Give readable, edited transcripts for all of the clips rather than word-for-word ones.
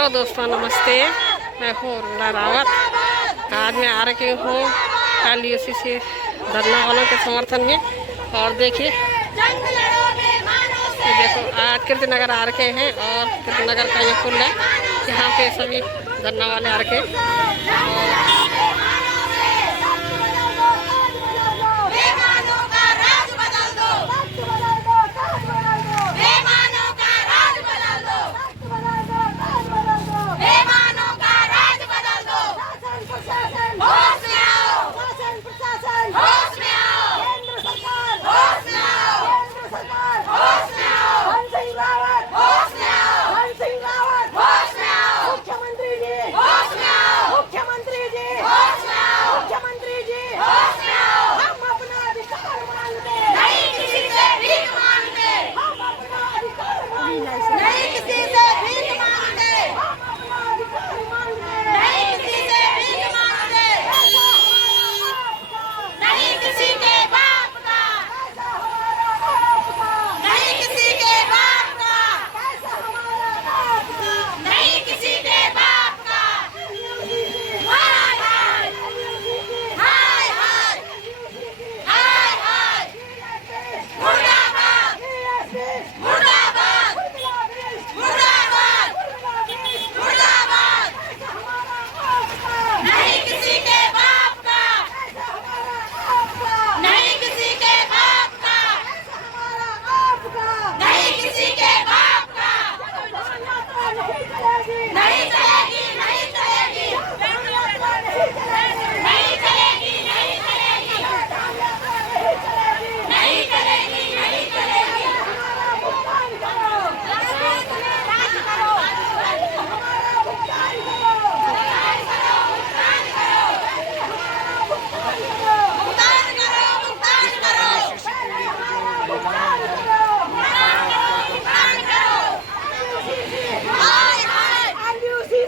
Hello दोस्तों, नमस्ते। मैं हूँ उर्मिला रावत। आज मैं आ रही हूँ LUC से धरना वालों के समर्थन में। और देखिए, देखो आज कीर्तिनगर आ रखे हैं और कीर्तिनगर का ये पुल है, यहाँ पे सभी धरना वाले आ रखे हैं।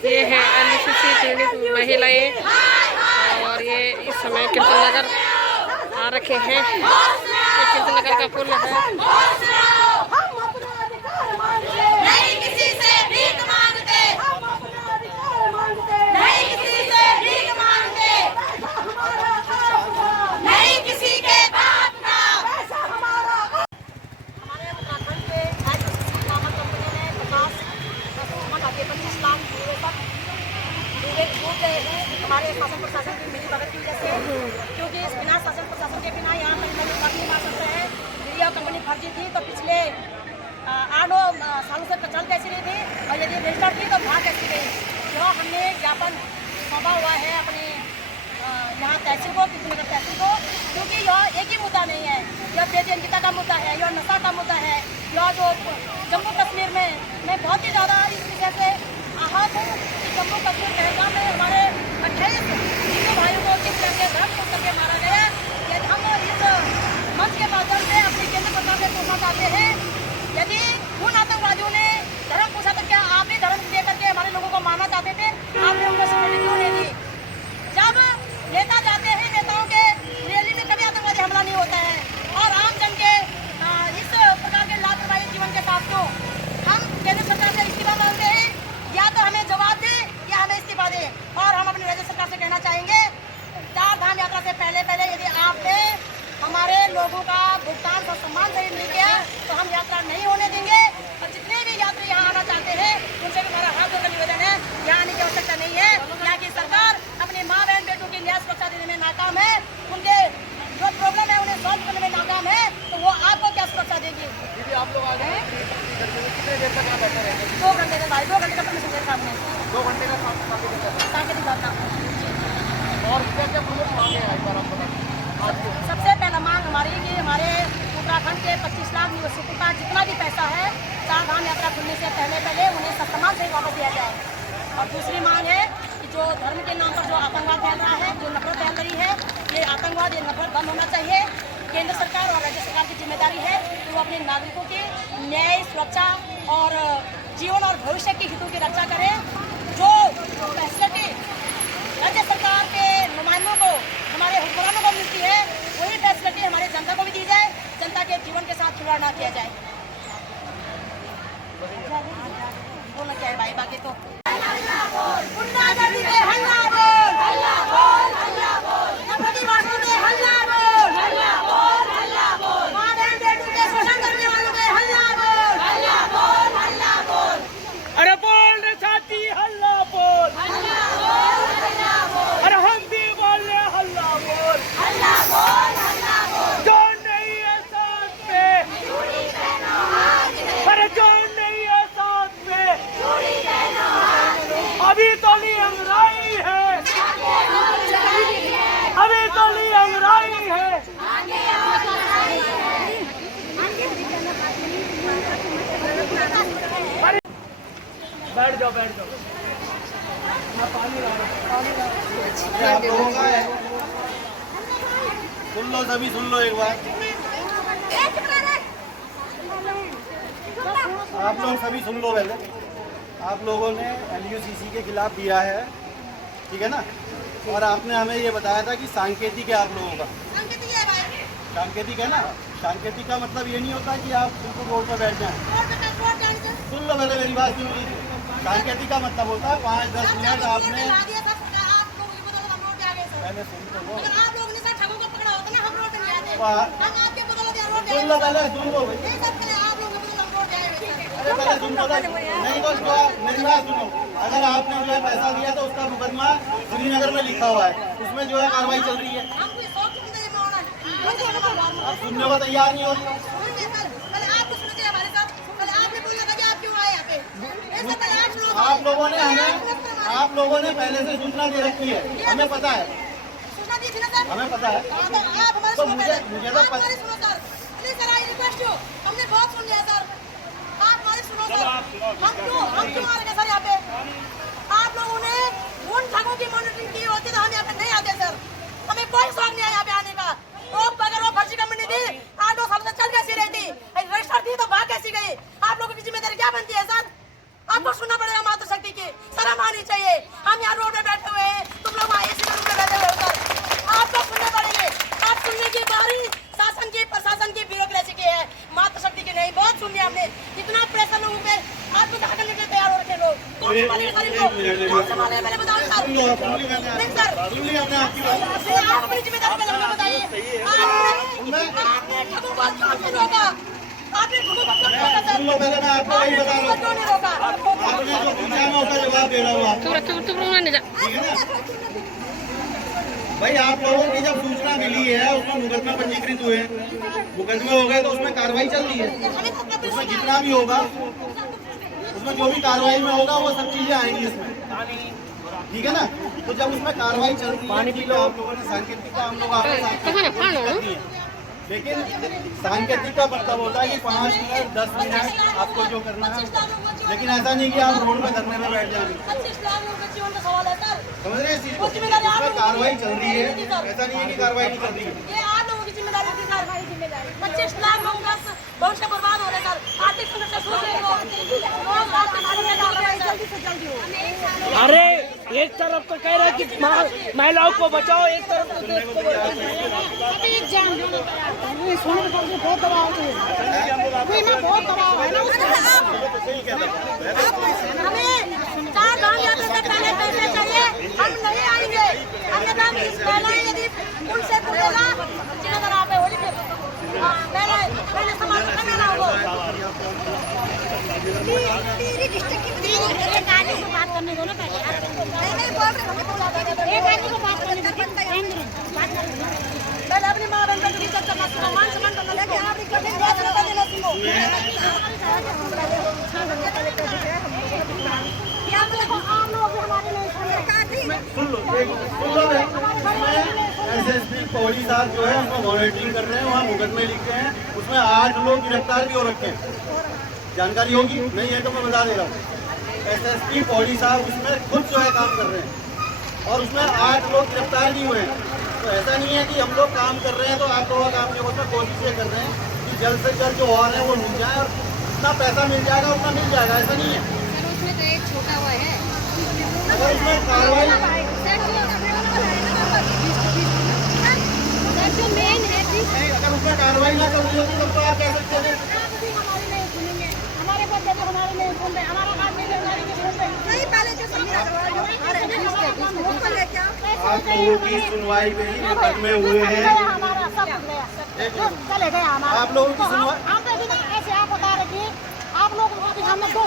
ये है LUC से पीड़ित महिलाएं और ये इस समय कीर्तिनगर आ रखे हैं। ये कीर्तिनगर का पुल है। हमारे शासन प्रशासन की मिली भगत की वजह से, क्योंकि इस बिना शासन प्रशासन के बिना यहाँ पर फर्ज नहीं मार सकते हैं। मीडिया कंपनी फर्जी थी तो पिछले 8 सालों से चल कैसी रही थी, और यदि रजिस्टर थी तो भाग कैसी गई। जो हमने ज्ञापन सौंपा हुआ है अपने यहाँ तहसील को, कीर्तिनगर तहसील को, क्योंकि यह एक ही मुद्दा नहीं है, यह बेदखली का मुद्दा है, यह नशा का मुद्दा है। यह जो जम्मू कश्मीर में मैं बहुत ही ज़्यादा इस विषय से आहत हूँ कि जम्मू कश्मीर पहलगाम में हमारे 28 हिंदू भाइयों को किस तरह से धर्म पूछ करके मारा गया। यदि हम इस मंच के माध्यम से अपनी केंद्र सरकार से पूछना चाहते हैं, यदि उन आतंकवादियों ने धर्म पूछा तो क्या आप भी धर्म दे करके हमारे लोगों को मारना चाहते थे? आपने उनको सिक्योरिटी क्यों नहीं दी? जब नेता जाते हैं, नेताओं के रैली में कभी आतंकवादी हमला नहीं होता है, और आम जन के इस प्रकार के लापरवाही जीवन के साथ तो हम केंद्र सरकार से इस्तीफा मांगते हैं, या तो हमें जवाब दे या हमें इस्तीफा दे। और हम अपनी राज्य सरकार से कहना चाहेंगे, 4 धाम यात्रा से पहले यदि आपने हमारे लोगों का भुगतान और सम्मान सही नहीं किया तो हम यात्रा नहीं होने देंगे। और जितने भी यात्री यहाँ आना चाहते हैं उनसे भी हमारा हाथ जोड़कर निवेदन है, यहाँ आने की आवश्यकता नहीं है। यहाँ की सरकार अपनी माँ बहन बेटों की न्याय सुरक्षा देने में नाकाम है, उनके जो प्रॉब्लम है उन्हें सॉल्व करने में नाकाम है, तो वो आपको क्या सुरक्षा देगी? आप लोग आ गए कितने देर तक आप बैठे रहेंगे? 2 घंटे का भाई, 2 घंटे का परमिशन है सामने, 2 घंटे का साकेत करना। और क्या क्या प्रमुख मांगे हैं इस बार आप बताएं? सबसे पहला मांग हमारी कि हमारे उत्तराखंड के 25 लाख निवासियों का जितना भी पैसा है 4 धाम यात्रा खुलने से पहले उन्हें सत्तामान से वापस दिया जाए। और दूसरी मांग है कि जो धर्म के नाम पर जो आतंकवाद फैल रहा है, जो नफरत फैल रही है, ये आतंकवाद, ये नफरत बंद होना चाहिए। केंद्र सरकार और राज्य सरकार की जिम्मेदारी है कि वो अपने नागरिकों की न्याय, सुरक्षा और जीवन और भविष्य के हितों की रक्षा करें। जो फैसिलिटी राज्य सरकार के नुमाइंदों को, हमारे हुक्मरानों को मिलती है, वही फैसिलिटी हमारे जनता को भी दी जाए, जनता के जीवन के साथ खिलवाड़ ना किया जाए। बोलना क्या है भाई, बाकी तो गुंडागर्दी पे हल्ला बोल, हल्ला बोल, हल्ला बोल, प्रतिवादियों पे हल्ला बोल, हल्ला बोल, हल्ला बोल, मां बहन बेटों के शोषण करने वालों पे हल्ला बोल, हल्ला बोल, हल्ला बोल, अरे बोल रे साथी हल्ला बोल, हल्ला बोल, हल्ला बोल, अरे हम भी बोल रहे हल्ला बोल, हल्ला बोल, हल्ला बोल, जो नहीं है साथ में, चूड़ी पहनो हाथ में, अरे जो नहीं है साथ में, चूड़ी पहनो हाथ में, अभी तो ली अंगराई है, अभी तो ली अंगराई है। आगे आओ लड़ाई है। बैठ जाओ बैठ जाओ। आप लोगों का है, सुन लो सभी, सुन लो एक बार। आप लोग सभी सुन लो पहले। आप लोगों ने LUCC के खिलाफ दिया है, ठीक है ना? और आपने हमें ये बताया था कि सांकेतिक है आप लोगों का। सांकेतिक है ना? सांकेतिक का मतलब ये नहीं होता कि आप बिल्कुल रोड पर बैठ जाएं। सुन लो पहले मेरी बात, सुन लीजिए। सांकेतिक का मतलब होता है 5-10 मिनट आपने पहले सुन तो लो। सुन लो पहले, सुन लो भाई। अरे पहले सुन लो, नहीं तो मेरी बात सुनो। अगर आपने जो है पैसा दिया तो उसका मुकदमा श्रीनगर में लिखा हुआ है, उसमें जो है कार्रवाई चल रही है। आप सुनने को तैयार नहीं हो रही। आप लोगों ने पहले से सूचना दे रखी है, हमें पता है, हमें पता है। तो मुझे तो हमने बहुत सुन लिया सर, आप हमारी सुनो सर। हम क्यों आ रहे सर यहाँ पे? आप लोगों ने उन ठगों की मॉनिटरिंग की होती तो हम यहाँ पे नहीं आते सर। हमें कोई शौक नहीं है यहाँ पे आने का। अगर वो फर्जी कंपनी थी 8-9 साल से चल कैसी रही थी, रजिस्टर थी तो भाग कैसी गई? आप लोगों की जिम्मेदारी क्या बनती है सर? आपको सुनना पड़ेगा मातृशक्ति की, शर्म आनी चाहिए। हम यहाँ रोड पे बैठे हुए हैं, तुम लोग वहाँ AC में बैठे हुए हो सर। आपको सुनने पड़ेंगे। आप सुनने की बारी शासन की, प्रशासन की, ब्यूरोक्रेसी की है, मातृशक्ति की नहीं। बहुत सुन लिया हमने। इतना प्रेशर लोगों पे आपको ढाकने के लिए तैयार हो रखे लोग। कौन संभालेगा सर इनको? कौन संभालेगा पहले बताओ सर। नहीं सर, आप अपनी जिम्मेदारी पहले हमें बताइए। आपने ठगों को क्यों नहीं रोका? आपने ठगों को क्यों नहीं रोका सर? सुन लो पहले, मैं आपको वही बता रहा हूँ। क्यों नहीं रोका? आपने जो पूछा मैं उसका जवाब दे रहा हूँ आपको, तुम नहीं जा ठीक है ना? भाई आप लोगों की जब सूचना मिली है, उसमें मुकदमा पंजीकृत हुए हैं, मुकदमे हो गए तो उसमें कार्रवाई चल रही है। उसमें जितना भी होगा, उसमें जो भी कार्रवाई में होगा वो सब चीजें आएंगी इसमें, ठीक है ना? तो जब उसमें कार्रवाई चल रही है, पानी पी लो। आप लोगों ने सांकेतिक का, हम लोग आपको सांकेतिक कर दिए। लेकिन सांकेतिक का मतलब होता है कि 5 मिनट 10 मिनट आपको जो करना है, लेकिन ऐसा नहीं कि आप रोड पे धरने में बैठ जाएंगे। 25 लाख लोगों के जीवन का सवाल है सर। समझ रहे हैं इस चीज को? उसमें कार्रवाई चल रही है, ऐसा नहीं है कि कार्रवाई नहीं चल रही है। ये आप लोगों की जिम्मेदारी थी सर। 25 लाख लोगों का भविष्य बर्बाद हो रहा है सर। आर्थिक संकट से जूझ रहे लोग। जल्दी से जल्दी हो। अरे एक तरफ तो कह रहा है कि महिलाओं को बचाओ, एक तरफ तो देश को बचाओ। बहुत दबाव है ना हमें 4 धाम यात्रा से पहले पैसे चाहिए, हम नहीं आएंगे। अन्यथा महिलाएं यदि उनसे पूछेगा जिम्मेदार आप है, होली पे पहले समाज करना ना होगा। एक आदमी को बात करने दो ना पहले। नहीं बोल रहे, हमें बोला था एक आदमी को बात करने दो। पहले अपनी माँ बहन का इज्जत करना सीखो, मान सम्मान करना सीखो। आप इज्जत देना सीखो। क्या मतलब आप लोग हमारे लिए सुन लो SSP पौड़ी साहब जो है उसमें मॉनिटरिंग कर रहे हैं, वहाँ मुकदमे लिखते हैं, उसमें 8 लोग गिरफ्तार भी हो रखे हैं। जानकारी होगी नहीं है तो मैं बता दे रहा हूँ। SSP पौड़ी साहब उसमें खुद जो है काम कर रहे हैं और उसमें 8 लोग गिरफ्तार भी हुए हैं। तो ऐसा नहीं है कि हम लोग काम कर रहे हैं तो आप लोगों का काम नहीं होगा। उसमें कोशिशें कर रहे हैं कि जल्द से जल्द जो और है वो मिल जाए और जितना पैसा मिल जाएगा उतना मिल जाएगा, ऐसा नहीं है। उसमें तो एक छोटा हुआ है। अगर उसमें कार्रवाई जो मेन है अगर उसमें कार्रवाई ना कर रही होती तब तो आप कह सकते हैं हमारे नहीं सुनेंगे, हमारे बच्चे हमारे नहीं सुन रहे, हमारा काम नहीं आप लोगों की सुनवाई पे ही मुकदमे हुए हैं। चले गए हमारे आप लोगों की सुनवाई हम पे भी ना ऐसे आप बता रहे थे आप लोग हमें 2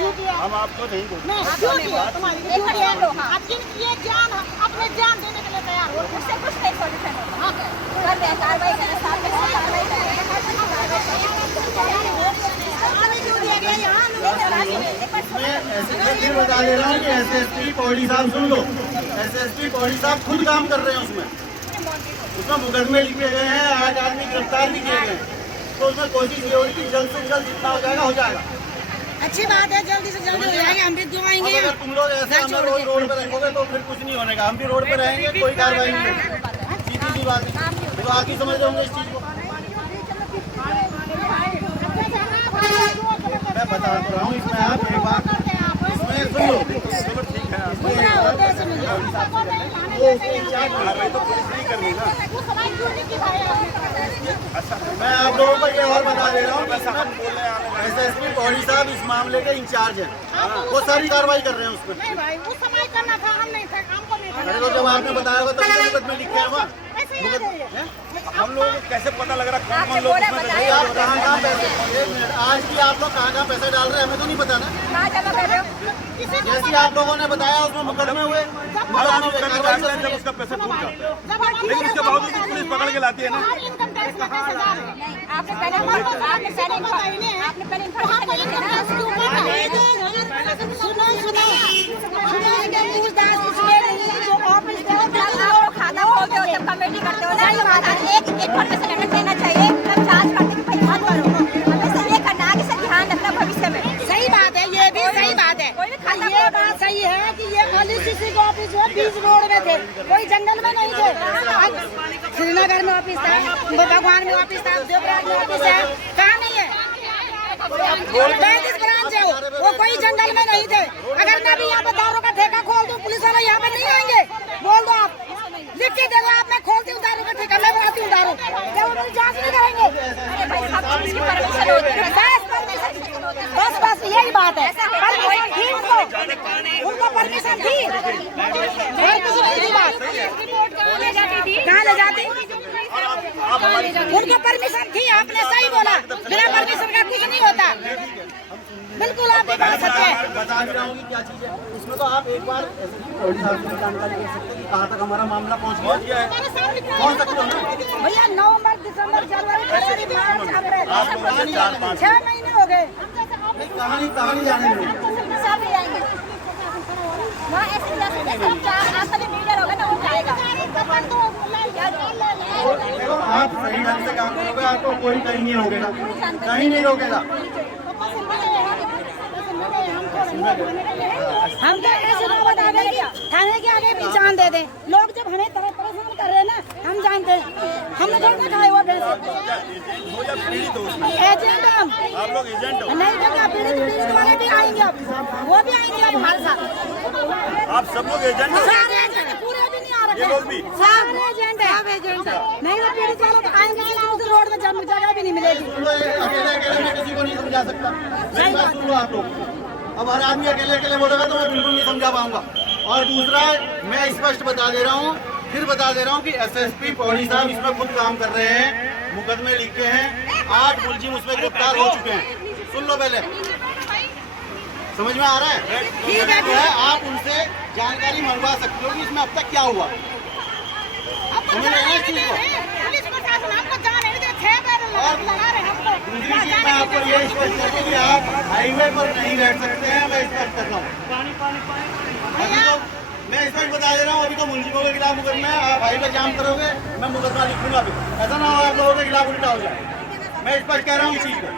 ड्यूटी है हम आपको नहीं बोलते। नहीं ड्यूटी है तुम्हारी ड्यूटी है अब ये जान अपने जान देने के लिए तैयार हो उससे कुछ नहीं सॉल्यूशन होगा कर दे कार्रवाई करें साथ में कार्रवाई करें मैं फिर बता दे रहा हूँ कि एसएसपी पौड़ी साहब सुन लो, एसएसपी पौड़ी साहब खुद काम कर रहे हैं उसमें मुकदमे लिखे गए हैं, 8 आदमी गिरफ्तार भी किए गए हैं। तो उसमें कोशिश ये होगी कि जल्द से जल्द जितना हो जाएगा हो जाएगा। अच्छी बात है जल्दी से जल्दी हो जाएगा हम भी जो आएंगे अगर तुम लोग ऐसे हमें रोड पर रखोगे तो फिर कुछ नहीं होने का। हम भी रोड पर रहेंगे, कोई कार्रवाई नहीं होगी। सीधी सी बात है, तो आप ही समझ होंगे इस चीज को। मैं बता तो रहा हूँ इसमें आप एक बार इसमें सुन लो, मैं आप लोगों को ये और बता दे रहा हूँ एसएसपी पौड़ी साहब इस मामले के इंचार्ज हैं, वो सारी कार्रवाई कर रहे हैं उसमें। नहीं भाई उस समय करना था हम नहीं था हमको नहीं था। अरे तो जब आपने बताया होगा तब मुकदमे लिखे हैं वहाँ। हम लोगों को कैसे पता लग रहा कौन कौन लोग उसमें भाई आप कहाँ पैसे, एक मिनट, आज भी आप लोग कहाँ पैसे डाल रहे हैं हमें तो नहीं पता ना। जैसे आप लोगों ने बताया उसमें मुकदमे हुए, जब उसका पैसा टूट जाता है, लेकिन उसके बावजूद भी पुलिस पकड़ के लाती है ना। कमेटी करते हो एक इन्फॉर्मेशन देना चाहिए तब चार्ज करते कि भाई मत करो हमेशा ये करना आगे से ध्यान रखना भविष्य में। सही बात है ये भी सही बात है ये बात सही है कि ये OCC का ऑफिस जो बीच रोड में थे कोई जंगल में नहीं थे। श्रीनगर में ऑफिस था, भगवान में ऑफिस था, देवराज में ऑफिस है, कहाँ नहीं है 35 ब्रांच है वो कोई जंगल में नहीं थे। अगर मैं भी यहाँ पे दारू का ठेका खोल दूँ पुलिस वाले यहाँ पे नहीं आएंगे। बोल दो आप लिख के देखो आप मैं खोलती हूँ दारू का ठेका मैं बनाती हूँ दारू क्या वो मेरी जांच नहीं करेंगे। बस बस यही बात है उनको परमिशन थी और किसी नहीं थी बात कहाँ ले जाती उनको परमिशन थी। आपने सही बोला बिना परमिशन का कुछ नहीं होता। बिल्कुल आपकी बात सच है। बता भी रहा हूँ कि क्या चीज़ है उसमें तो आप एक बार जानकारी दे सकते हैं कहाँ तक हमारा मामला पहुँच गया है। पहुँच सकते हो ना भैया नवंबर दिसंबर जनवरी फरवरी मार्च अप्रैल 6 महीने हो गए। कहानी जाने दो। वहाँ ऐसे आपका जो लीडर होगा ना वो जाएगा। देखो आप सही ढंग से काम करोगे आपको कोई कहीं नहीं रोकेगा, कहीं नहीं रोकेगा। हम तो ऐसे बता दें कि थाने के आगे भी जान दे दें। लोग जब हमें परेशान कर रहे हैं ना हम जानते हैं हमने थोड़ा खाए हुआ भैंस एजेंट हम आप लोग एजेंट हो, नहीं तो क्या पीड़ित वाले भी आएंगे अब वो भी आएंगे अब हमारे साथ। आप सब लोग एजेंट हो। सारे एजेंट पूरे भी नहीं आ रखे ये लोग भी सारे एजेंट है नहीं तो पीड़ित वालों को आएंगे तो रोड में जगह भी नहीं मिलेगी। अकेले मैं किसी को नहीं समझा सकता। मेरी बात सुन लो आप लोग। अब हर आदमी अकेले बोलेगा तो मैं बिल्कुल नहीं समझा पाऊंगा। और दूसरा मैं स्पष्ट बता दे रहा हूँ फिर बता दे रहा हूँ कि एसएसपी पौड़ी साहब इसमें खुद काम कर रहे हैं, मुकदमे लिखे हैं, 8 मुलजिम उसमें गिरफ्तार हो चुके हैं। सुन लो पहले समझ में आ रहा है। ठीक है आप उनसे जानकारी मंगवा सकते हो कि इसमें अब तक क्या हुआ। समझ रहे हैं इस चीज को। और दूसरी चीज मैं आपको ये स्पष्ट कर दूं कि आप हाईवे पर नहीं बैठ सकते हैं। मैं स्पष्ट कर रहा हूँ अभी तो मैं स्पष्ट बता दे रहा हूँ। अभी तो मुंशियों के खिलाफ मुकदमा है, आप हाईवे जाम करोगे मैं मुकदमा लिखूंगा। अभी ऐसा ना हो आप लोगों के खिलाफ उल्टा हो जाए। मैं स्पष्ट कह रहा हूँ इस चीज को।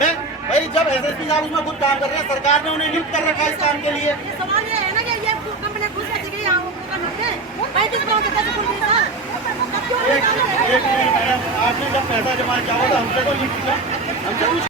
मैं भाई जब एसएसपी साहब उसमें खुद काम कर रहे हैं, सरकार ने उन्हें नियुक्त कर रखा है इस काम के लिए। सवाल ये है ना कि ये कंपनी घुस कैसे गई एक मिनट मैडम, आपने जब पैसा जमा चाहो तो हमसे तो लिख दिया, हमसे कुछ